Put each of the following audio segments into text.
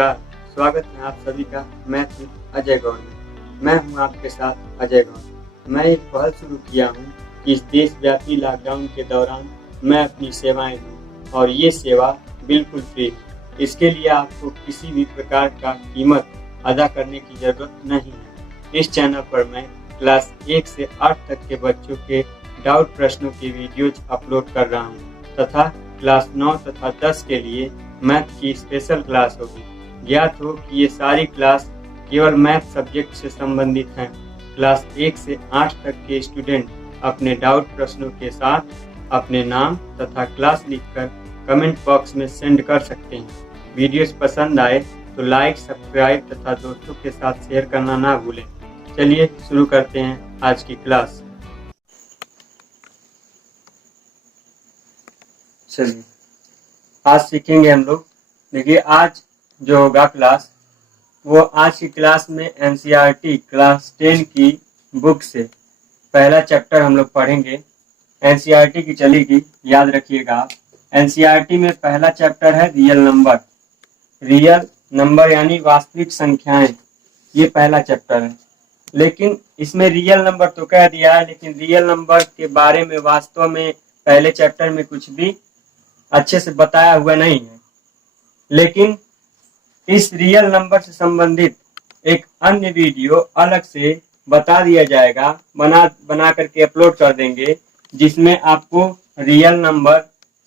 नमस्कार, स्वागत है आप सभी का। मैं हूँ अजय गौड़। मैं हूँ आपके साथ अजय गौड़। मैं एक पहल शुरू किया हूँ कि इस देशव्यापी लॉकडाउन के दौरान मैं अपनी सेवाएं दूँ और ये सेवा बिल्कुल फ्री। इसके लिए आपको किसी भी प्रकार का कीमत अदा करने की जरूरत नहीं है। इस चैनल पर मैं क्लास 1 से 8 तक के बच्चों के डाउट प्रश्नों की वीडियोज अपलोड कर रहा हूँ तथा क्लास 9 तथा 10 के लिए मैथ की स्पेशल क्लास होगी। ज्ञात हो कि ये सारी क्लास केवल मैथ सब्जेक्ट से संबंधित हैं। क्लास 1 से 8 तक के स्टूडेंट अपने डाउट प्रश्नों के साथ अपने नाम तथा क्लास लिखकर कमेंट बॉक्स में सेंड कर सकते हैं। वीडियोस पसंद आए तो लाइक, सब्सक्राइब तथा दोस्तों के साथ शेयर करना ना भूलें। चलिए शुरू करते हैं आज की क्लास। चलिए आज सीखेंगे हम लोग। देखिए आज जो होगा क्लास, वो आज की क्लास में एनसीईआरटी क्लास 10 की बुक से पहला चैप्टर हम लोग पढ़ेंगे। एनसीईआरटी की चलेगी, याद रखिएगा आप। एनसीईआरटी में पहला चैप्टर है रियल नंबर। रियल नंबर यानी वास्तविक संख्याएं, ये पहला चैप्टर है। लेकिन इसमें रियल नंबर तो कह दिया है, लेकिन रियल नंबर के बारे में वास्तव में पहले चैप्टर में कुछ भी अच्छे से बताया हुआ नहीं है। लेकिन इस रियल नंबर से संबंधित एक अन्य वीडियो अलग से बता दिया जाएगा, बना करके अपलोड कर देंगे, जिसमें आपको रियल नंबर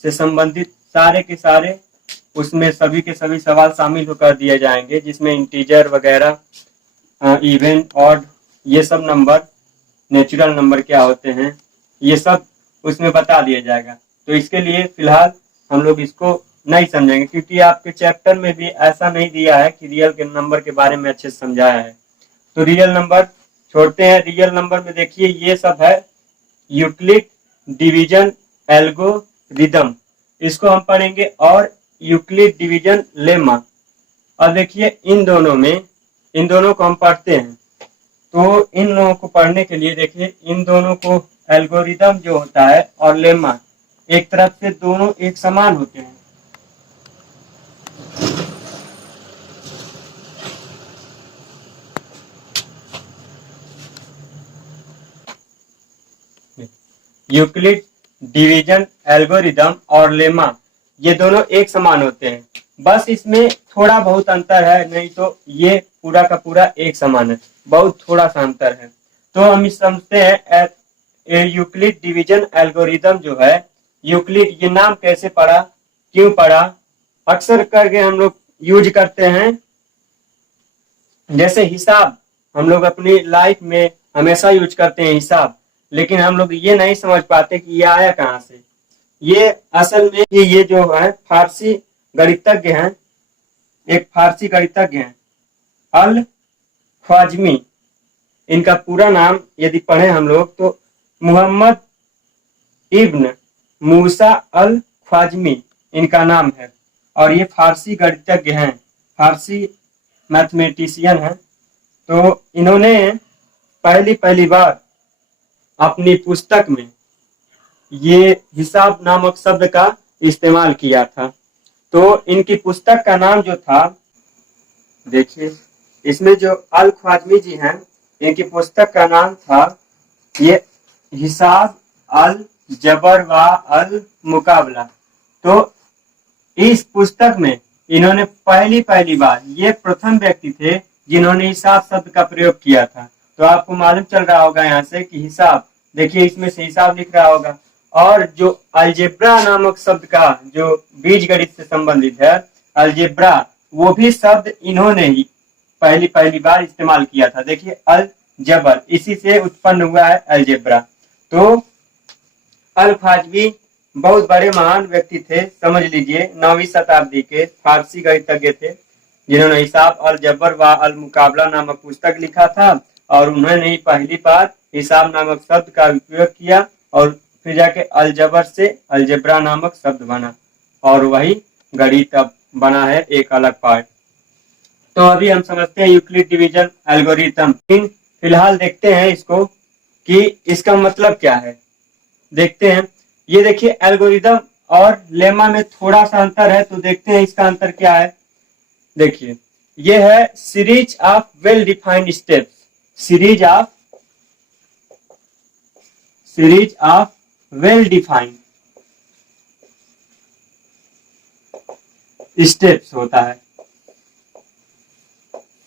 से संबंधित सारे के सारे उसमें सभी के सभी सवाल शामिल होकर दिए जाएंगे, जिसमें इंटीजर वगैरह, इवन, ऑड, ये सब नंबर, नेचुरल नंबर क्या होते हैं, ये सब उसमें बता दिया जाएगा। तो इसके लिए फिलहाल हम लोग इसको नहीं समझेंगे, क्योंकि आपके चैप्टर में भी ऐसा नहीं दिया है कि रियल के नंबर के बारे में अच्छे से समझाया है। तो रियल नंबर छोड़ते हैं। रियल नंबर में देखिए ये सब है यूक्लिड डिवीजन एल्गोरिदम, इसको हम पढ़ेंगे, और यूक्लिड डिवीजन लेमा। और देखिए इन दोनों को हम पढ़ते हैं। तो इन लोगों को पढ़ने के लिए देखिए इन दोनों को, एल्गोरिदम जो होता है और लेमा, एक तरफ से दोनों एक समान होते हैं। यूक्लिड डिवीजन एल्गोरिदम और लेमा, ये दोनों एक समान होते हैं। बस इसमें थोड़ा बहुत अंतर है, नहीं तो ये पूरा का पूरा एक समान है। बहुत थोड़ा सा अंतर है। तो हम इस समझते हैं यूक्लिड डिवीजन एल्गोरिदम जो है, यूक्लिड, ये नाम कैसे पड़ा, क्यों पड़ा, अक्सर करके हम लोग यूज करते हैं। जैसे हिसाब, हम लोग अपनी लाइफ में हमेशा यूज करते हैं हिसाब, लेकिन हम लोग ये नहीं समझ पाते कि ये आया कहाँ से। ये असल में ये जो है फारसी गणितज्ञ हैं, एक फारसी गणितज्ञ हैं, अल ख्वाजमी। इनका पूरा नाम यदि पढ़े हम लोग तो मोहम्मद इब्न मूसा अल ख्वाजमी इनका नाम है। और ये फारसी गणितज्ञ हैं, फारसी मैथमेटिशियन हैं। तो इन्होंने पहली बार अपनी पुस्तक में ये हिसाब नामक शब्द का इस्तेमाल किया था। तो इनकी पुस्तक का नाम जो था, देखिए इसमें जो अल ख्वाजमी जी हैं, इनकी पुस्तक का नाम था ये हिसाब अल जबर व अल मुकाबला। तो इस पुस्तक में इन्होंने पहली बार, ये प्रथम व्यक्ति थे जिन्होंने हिसाब शब्द का प्रयोग किया था। तो आपको मालूम चल रहा होगा यहाँ से कि हिसाब, देखिए इसमें से हिसाब लिख रहा होगा। और जो अलजेब्रा नामक शब्द का, जो बीज गणित से संबंधित है, अलजेब्रा, वो भी शब्द इन्होंने ही पहली बार इस्तेमाल किया था। देखिए अल जबर, इसी से उत्पन्न हुआ है अलजेब्रा। तो अल ख्वाजमी बहुत बड़े महान व्यक्ति थे, समझ लीजिए 9वीं शताब्दी के फारसी गणितज्ञ थे, जिन्होंने हिसाब अल जबर व अल मुकाबला नामक पुस्तक लिखा था। और उन्होंने ही पहली बार हिसाब नामक शब्द का उपयोग किया, और फिर जाके अलजबर से अलजेब्रा नामक शब्द बना, और वही गणित अब बना है एक अलग पार्ट। तो अभी हम समझते हैं यूक्लिड डिवीजन एल्गोरिथम। फिलहाल देखते हैं इसको कि इसका मतलब क्या है। देखते हैं, ये देखिए एल्गोरिथम और लेमा में थोड़ा सा अंतर है, तो देखते हैं इसका अंतर क्या है। देखिए ये है series of well defined steps, series of well defined steps होता है।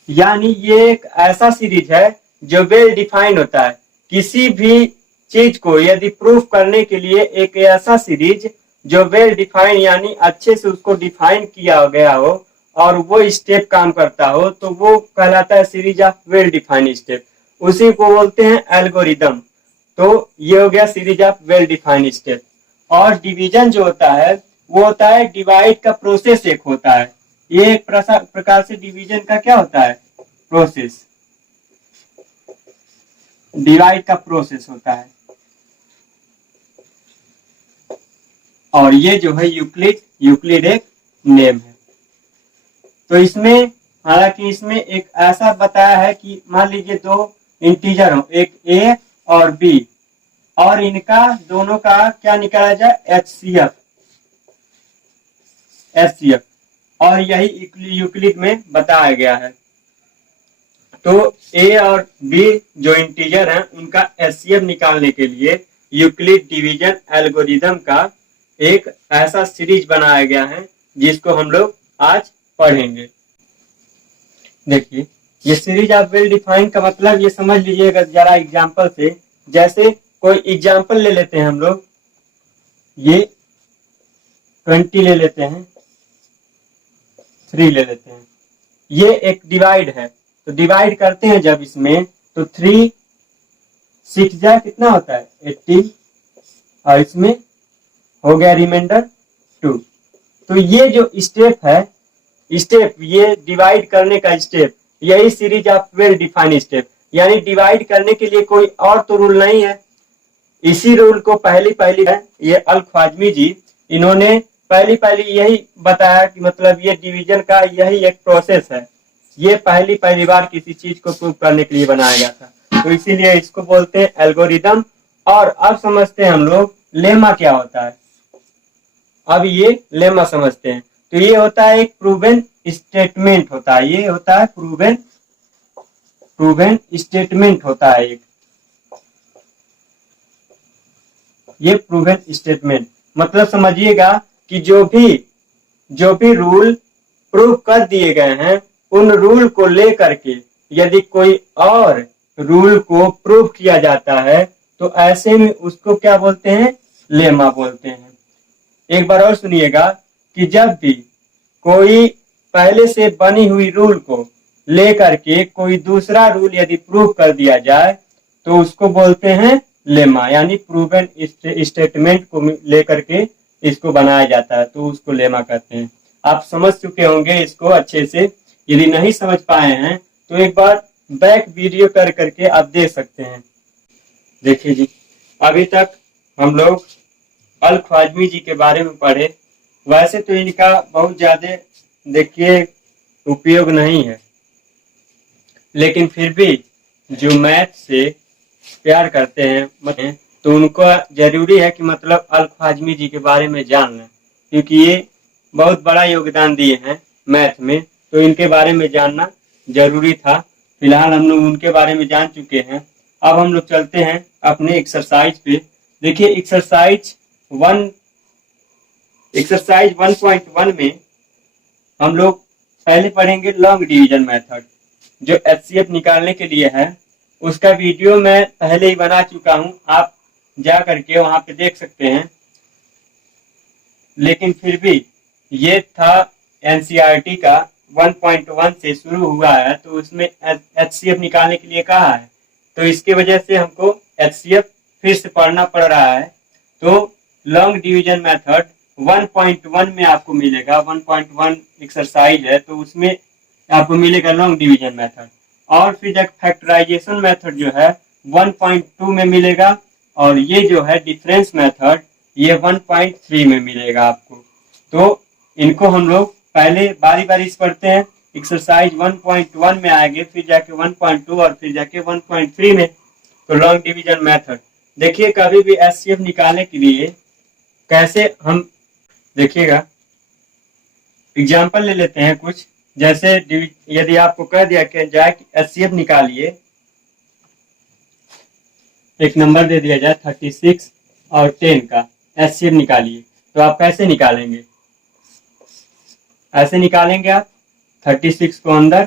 यानी ये एक ऐसा सीरीज है जो वेल डिफाइंड होता है। किसी भी चीज को यदि प्रूफ करने के लिए एक ऐसा सीरीज जो वेल डिफाइंड यानी अच्छे से उसको डिफाइन किया गया हो और वो स्टेप काम करता हो, तो वो कहलाता है series of well defined step. उसी को बोलते हैं एल्गोरिदम। तो ये हो गया series of well defined step. और डिवीजन जो होता है वो होता है डिवाइड का प्रोसेस एक होता है। ये एक प्रकार से डिवीजन का क्या होता है, प्रोसेस, डिवाइड का प्रोसेस होता है। और ये जो है यूक्लिड एक नेम है। तो इसमें हालांकि इसमें एक ऐसा बताया है कि मान लीजिए दो इंटीजर हो, एक ए और बी, और इनका दोनों का क्या निकाला जाए, एचसीएफ, और यही यूक्लिड में बताया गया है। तो ए और बी जो इंटीजर हैं उनका एचसीएफ निकालने के लिए यूक्लिड डिवीजन एल्गोरिदम का एक ऐसा सीरीज बनाया गया है जिसको हम लोग आज पढ़ेंगे। देखिए, ये सीरीज ऑफ वेल डिफाइंड का मतलब ये समझ लीजिएगा जरा एग्जांपल से। जैसे कोई एग्जांपल ले लेते हैं हम लोग, ये 20 ले लेते हैं, 3 ले लेते हैं। ये एक डिवाइड है, तो डिवाइड करते हैं जब इसमें, तो 3 6 जा कितना होता है 18, और इसमें हो गया रिमाइंडर 2। तो ये जो स्टेप है, ये डिवाइड करने का स्टेप, यही series of well defined step. यानी डिवाइड करने के लिए कोई और तो रूल नहीं है। इसी रूल को पहली है ये अल-ख्वाज़मी जी, इन्होंने पहली यही बताया कि मतलब ये डिवीजन का यही एक प्रोसेस है। ये पहली बार किसी चीज को प्रूव करने के लिए बनाया गया था, तो इसीलिए इसको बोलते हैं एल्गोरिदम। और अब समझते हैं हम लोग लेमा क्या होता है। अब ये लेमा समझते हैं। तो ये होता है एक प्रूवन स्टेटमेंट होता है, ये होता है प्रूवन स्टेटमेंट होता है एक, ये प्रूवन स्टेटमेंट। मतलब समझिएगा कि जो भी रूल प्रूव कर दिए गए हैं, उन रूल को लेकर के यदि कोई और रूल को प्रूव किया जाता है, तो ऐसे में उसको क्या बोलते हैं, लेमा बोलते हैं। एक बार और सुनिएगा कि जब भी कोई पहले से बनी हुई रूल को लेकर के कोई दूसरा रूल यदि प्रूव कर दिया जाए, तो उसको बोलते हैं लेमा। यानी प्रूवन स्टेटमेंट को लेकर के इसको बनाया जाता है, तो उसको लेमा कहते हैं। आप समझ चुके होंगे इसको अच्छे से। यदि नहीं समझ पाए हैं तो एक बार बैक वीडियो कर करके आप देख सकते हैं। देखिए जी, अभी तक हम लोग अल-ख्वाज़मी जी के बारे में पढ़े। वैसे तो इनका बहुत ज्यादा देखिए उपयोग नहीं है, लेकिन फिर भी जो मैथ से प्यार करते हैं तो उनको जरूरी है कि मतलब अल-ख्वाज़मी जी के बारे में जान लें, क्योंकि ये बहुत बड़ा योगदान दिए हैं मैथ में, तो इनके बारे में जानना जरूरी था। फिलहाल हम लोग उनके बारे में जान चुके हैं। अब हम लोग चलते हैं अपने एक्सरसाइज पे। देखिए एक्सरसाइज 1.1 में हम लोग पहले पढ़ेंगे लॉन्ग डिवीजन मेथड, जो एचसीएफ निकालने के लिए है। उसका वीडियो मैं पहले ही बना चुका हूं, आप जा करके वहां पे देख सकते हैं। लेकिन फिर भी ये था एनसीईआरटी का 1.1 से शुरू हुआ है, तो उसमें एचसीएफ निकालने के लिए कहा है, तो इसके वजह से हमको एचसीएफ फिर से पढ़ना पड़ रहा है। तो लॉन्ग डिवीजन मेथड 1.1 में आपको मिलेगा। 1.1 एक्सरसाइज है, तो उसमें आपको मिलेगा लॉन्ग डिवीजन मेथड। और फिर फैक्टराइजेशन मेथड जो है 1.2 में मिलेगा, और ये जो है डिफरेंस मेथड ये 1.3 में मिलेगा आपको। तो इनको हम लोग पहले बारी बारी से पढ़ते हैं। एक्सरसाइज 1.1 में आएंगे, फिर जाके 1.2 और फिर जाके 1.3 में। तो लॉन्ग डिवीजन मेथड देखिए, कभी भी एचसीएफ निकालने के लिए कैसे हम देखिएगा, एग्जाम्पल ले लेते हैं कुछ। जैसे यदि आपको कह दिया कि जाए कि HCF निकालिए, एक नंबर दे दिया जाए 36 और 10 का HCF निकालिए, तो आप कैसे निकालेंगे? ऐसे निकालेंगे आप 36 को अंदर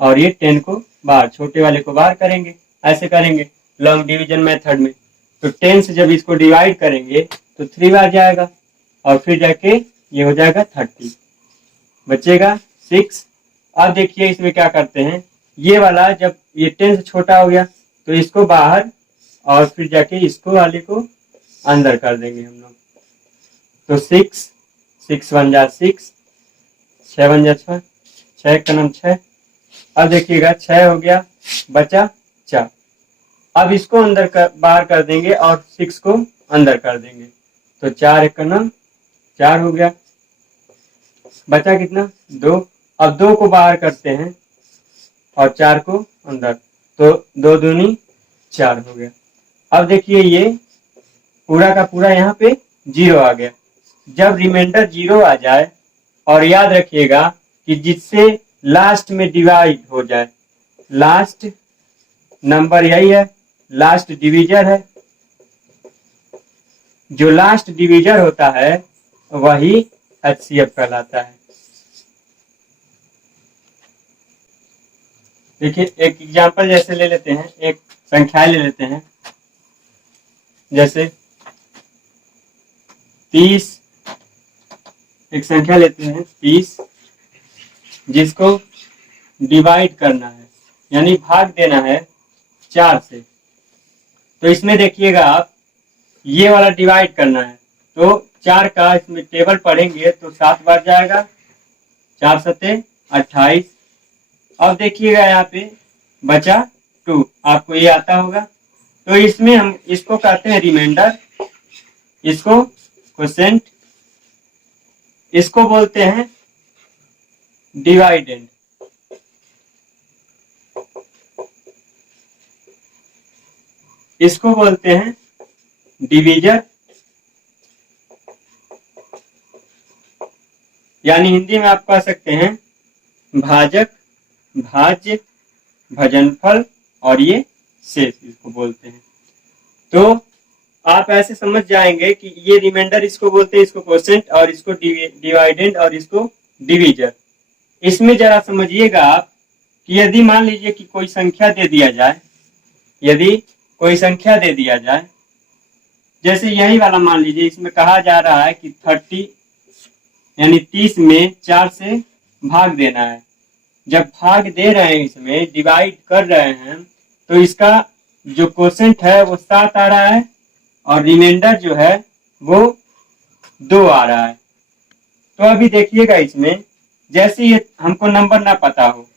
और ये 10 को बाहर, छोटे वाले को बाहर करेंगे, ऐसे करेंगे लॉन्ग डिवीजन मेथड में। तो 10 से जब इसको डिवाइड करेंगे तो 3 बार जाएगा और फिर जाके ये हो जाएगा 30, बचेगा 6। अब देखिए इसमें क्या करते हैं, ये वाला जब ये 10 से छोटा हो गया तो इसको बाहर और फिर जाके इसको वाले को अंदर कर देंगे हम लोग। तो 6 6 1 जा 6, 6 1 जा 6, 6 का नाम 6। अब देखिएगा 6 हो गया, बचा 4। अब इसको अंदर बाहर कर देंगे और 6 को अंदर कर देंगे, तो 4 एक का नाम 4 हो गया, बचा कितना 2। अब 2 को बाहर करते हैं और 4 को अंदर, तो 2 दूनी 4 हो गया। अब देखिए ये पूरा का पूरा यहाँ पे 0 आ गया। जब रिमाइंडर 0 आ जाए, और याद रखिएगा कि जिससे लास्ट में डिवाइड हो जाए, लास्ट नंबर यही है, लास्ट डिवीजर है, जो लास्ट डिवीजर होता है वही HCF कहलाता है। देखिए एक एग्जांपल जैसे ले लेते हैं, एक संख्या ले लेते हैं, जैसे 30, एक संख्या लेते हैं 30, जिसको डिवाइड करना है यानी भाग देना है 4 से। तो इसमें देखिएगा आप, ये वाला डिवाइड करना है, तो 4 का इसमें टेबल पढ़ेंगे तो 7 बार जाएगा, 4 सते 28। अब देखिएगा यहाँ पे बचा 2, आपको ये आता होगा। तो इसमें हम इसको कहते हैं रिमाइंडर, इसको क्वोशेंट, इसको बोलते हैं डिवाइडेंड, इसको बोलते हैं डिवीजर, यानी हिंदी में आप कह सकते हैं भाजक, भाज्य, भजनफल, और ये शेष इसको बोलते हैं। तो आप ऐसे समझ जाएंगे कि ये रिमाइंडर इसको बोलते हैं, इसको क्वोशेंट, और इसको डिवाइडेंड, और इसको डिवीजर। इसमें जरा समझिएगा आप कि यदि मान लीजिए कि कोई संख्या दे दिया जाए, यदि कोई संख्या दे दिया जाए, जैसे यही वाला मान लीजिए, इसमें कहा जा रहा है कि 30 यानी 30 में 4 से भाग देना है। जब भाग दे रहे हैं, इसमें डिवाइड कर रहे हैं, तो इसका जो क्वोशेंट है वो 7 आ रहा है और रिमाइंडर जो है वो 2 आ रहा है। तो अभी देखिएगा इसमें, जैसे ये हमको नंबर ना पता हो,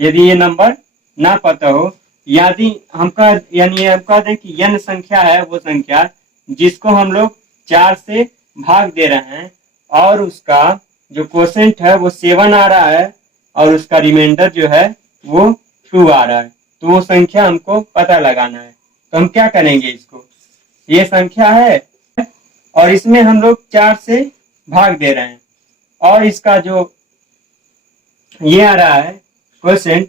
यदि ये नंबर ना पता हो, यदि हम कह दें कि n संख्या है वो संख्या जिसको हम लोग 4 से भाग दे रहे हैं, और उसका जो क्वोशेंट है वो 7 आ रहा है और उसका रिमाइंडर जो है वो 2 आ रहा है, तो वो संख्या हमको पता लगाना है। तो हम क्या करेंगे, इसको, ये संख्या है और इसमें हम लोग 4 से भाग दे रहे हैं, और इसका जो ये आ रहा है क्वोशेंट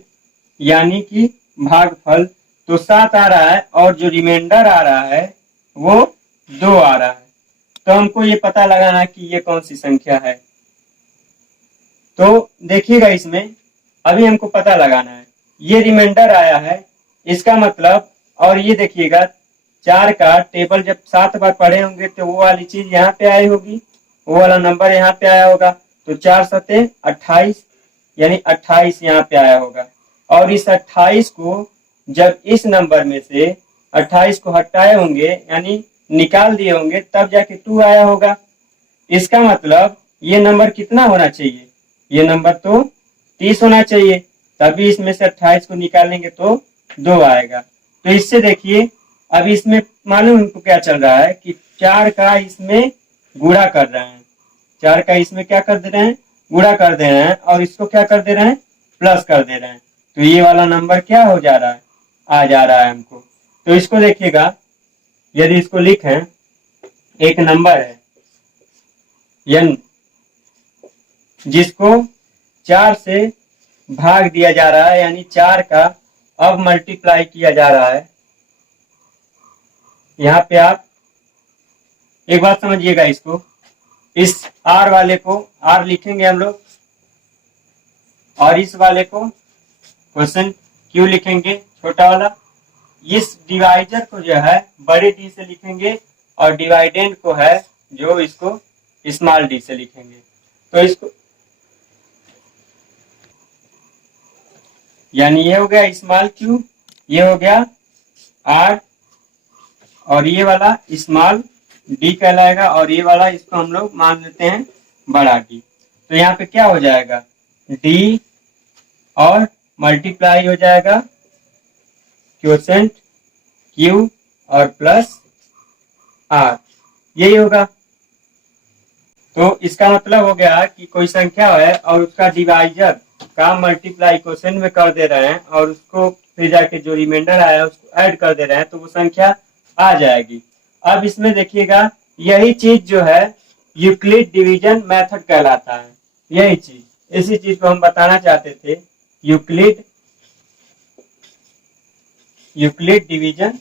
यानी कि भागफल, तो 7 आ रहा है, और जो रिमाइंडर आ रहा है वो 2 आ रहा है। तो हमको ये पता लगाना है कि ये कौन सी संख्या है। तो देखिएगा इसमें अभी हमको पता लगाना है, ये रिमाइंडर आया है, इसका मतलब, और ये देखिएगा 4 का टेबल जब 7 बार पढ़े होंगे तो वो वाली चीज यहाँ पे आई होगी, वो वाला नंबर यहाँ पे आया होगा, तो 4 सते 28 यानी 28 यहाँ पे आया होगा। और इस 28 को जब इस नंबर में से 28 को हटाए होंगे यानी निकाल दिए होंगे, तब जाके 2 आया होगा। इसका मतलब ये नंबर कितना होना चाहिए, ये नंबर तो 30 होना चाहिए, तभी इसमें से 28 को निकालेंगे तो 2 आएगा। तो इससे देखिए अब इसमें मालूम हमको क्या चल रहा है कि 4 का इसमें गुणा कर रहे हैं, 4 का इसमें क्या कर दे रहे हैं, गुणा कर दे रहे हैं, और इसको क्या कर दे रहे हैं, प्लस कर दे रहे हैं। तो ये वाला नंबर क्या हो जा रहा है, आ जा रहा है हमको। तो इसको देखिएगा, यदि इसको लिखें, एक नंबर है n, जिसको 4 से भाग दिया जा रहा है, यानी 4 का अब मल्टीप्लाई किया जा रहा है। यहाँ पे आप एक बात समझिएगा, इसको, इस r वाले को r लिखेंगे हम लोग, और इस वाले को क्वेश्चन क्यों लिखेंगे, छोटा वाला। इस डिवाइजर को जो है बड़े डी से लिखेंगे, और डिवाइडेंड को है जो इसको स्मॉल डी से लिखेंगे। तो इसको यानी ये हो गया स्मॉल क्यू, ये हो गया r, और ये वाला स्मॉल डी कहलाएगा, और ये वाला इसको हम लोग मान लेते हैं बड़ा डी। तो यहाँ पे क्या हो जाएगा, डी और मल्टीप्लाई हो जाएगा क्वोशेंट क्यू और प्लस आर, यही होगा। तो इसका मतलब हो गया कि कोई संख्या है और उसका डिवाइजर का मल्टीप्लाई क्वोशेंट में कर दे रहे हैं, और उसको फिर जाके जो रिमाइंडर आया उसको ऐड कर दे रहे हैं, तो वो संख्या आ जाएगी। अब इसमें देखिएगा, यही चीज जो है यूक्लिड डिवीजन मेथड कहलाता है। यही चीज, इसी चीज को हम बताना चाहते थे, यूक्लिड डिवीजन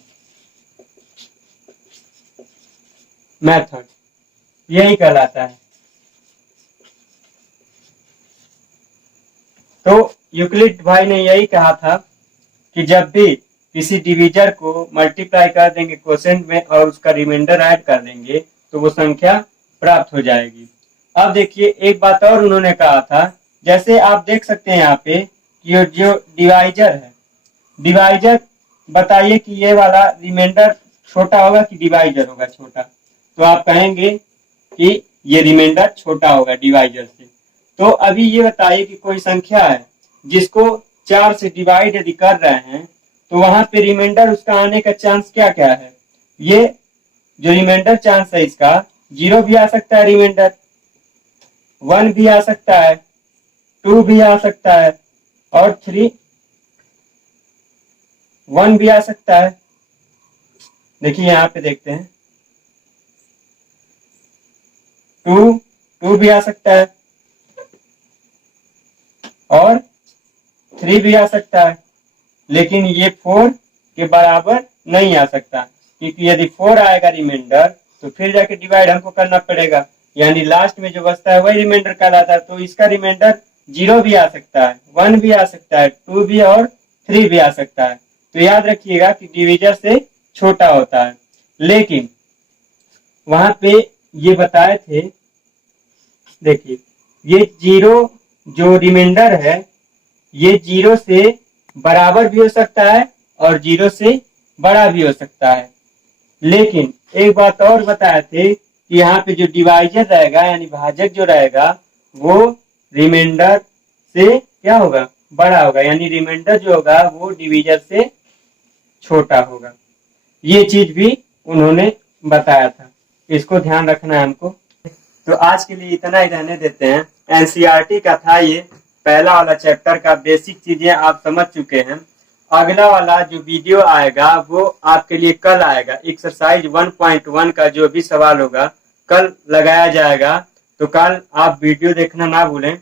मेथड, यही कहलाता है। तो यूक्लिड भाई ने यही कहा था कि जब भी किसी डिवीजर को मल्टीप्लाई कर देंगे क्वोशेंट में और उसका रिमाइंडर ऐड कर देंगे, तो वो संख्या प्राप्त हो जाएगी। अब देखिए, एक बात और उन्होंने कहा था, जैसे आप देख सकते हैं यहाँ पे कि जो डिवाइजर है, डिवाइजर बताइए कि ये वाला रिमाइंडर छोटा होगा कि डिवाइजर होगा छोटा। तो आप कहेंगे कि ये रिमाइंडर छोटा होगा डिवाइजर से। तो अभी ये बताइए कि कोई संख्या है जिसको 4 से डिवाइड यदि कर रहे हैं, तो वहां पे रिमाइंडर उसका आने का चांस क्या क्या है। ये जो रिमाइंडर चांस है इसका 0 भी आ सकता है, रिमाइंडर 1 भी आ सकता है, 2 भी आ सकता है, और 3 1 भी आ सकता है। देखिए यहाँ पे देखते हैं, 2 भी आ सकता है, और 3 भी आ सकता है, लेकिन ये 4 के बराबर नहीं आ सकता, क्योंकि यदि 4 आएगा रिमाइंडर तो फिर जाके डिवाइड हमको करना पड़ेगा, यानी लास्ट में जो बचता है वही रिमाइंडर कहलाता है। तो इसका रिमाइंडर 0 भी आ सकता है, 1 भी आ सकता है, 2 भी और 3 भी आ सकता है। तो याद रखिएगा कि डिवीजर से छोटा होता है। लेकिन वहां पे ये बताए थे, देखिए ये 0 जो रिमाइंडर है ये 0 से बराबर भी हो सकता है और 0 से बड़ा भी हो सकता है। लेकिन एक बात और बताए थे कि यहाँ पे जो डिवाइजर रहेगा यानी भाजक जो रहेगा वो रिमाइंडर से क्या होगा, बड़ा होगा, यानी रिमाइंडर जो होगा वो डिवीजर से छोटा होगा। ये चीज भी उन्होंने बताया था, इसको ध्यान रखना है हमको। तो आज के लिए इतना ही रहने देते हैं। एनसीईआरटी का था ये पहला वाला चैप्टर का बेसिक चीजें आप समझ चुके हैं। अगला वाला जो वीडियो आएगा वो आपके लिए कल आएगा। एक्सरसाइज 1.1 का जो भी सवाल होगा कल लगाया जाएगा, तो कल आप वीडियो देखना ना भूलें।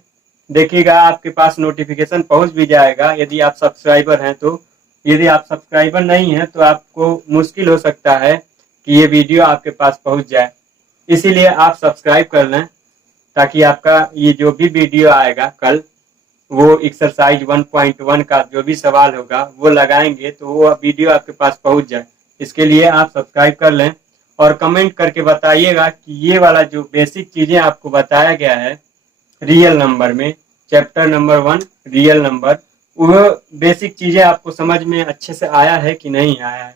देखिएगा, आपके पास नोटिफिकेशन पहुंच भी जाएगा यदि आप सब्सक्राइबर हैं तो। यदि आप सब्सक्राइबर नहीं हैं तो आपको मुश्किल हो सकता है कि ये वीडियो आपके पास पहुंच जाए। इसीलिए आप सब्सक्राइब कर लें ताकि आपका ये जो भी वीडियो आएगा कल, वो एक्सरसाइज 1.1 का जो भी सवाल होगा वो लगाएंगे तो वो वीडियो आपके पास पहुंच जाए। इसके लिए आप सब्सक्राइब कर लें और कमेंट करके बताइएगा कि ये वाला जो बेसिक चीजें आपको बताया गया है रियल नंबर में, चैप्टर नंबर 1 रियल नंबर, वो बेसिक चीजें आपको समझ में अच्छे से आया है कि नहीं आया है।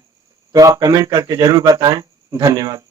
तो आप कमेंट करके जरूर बताएं। धन्यवाद।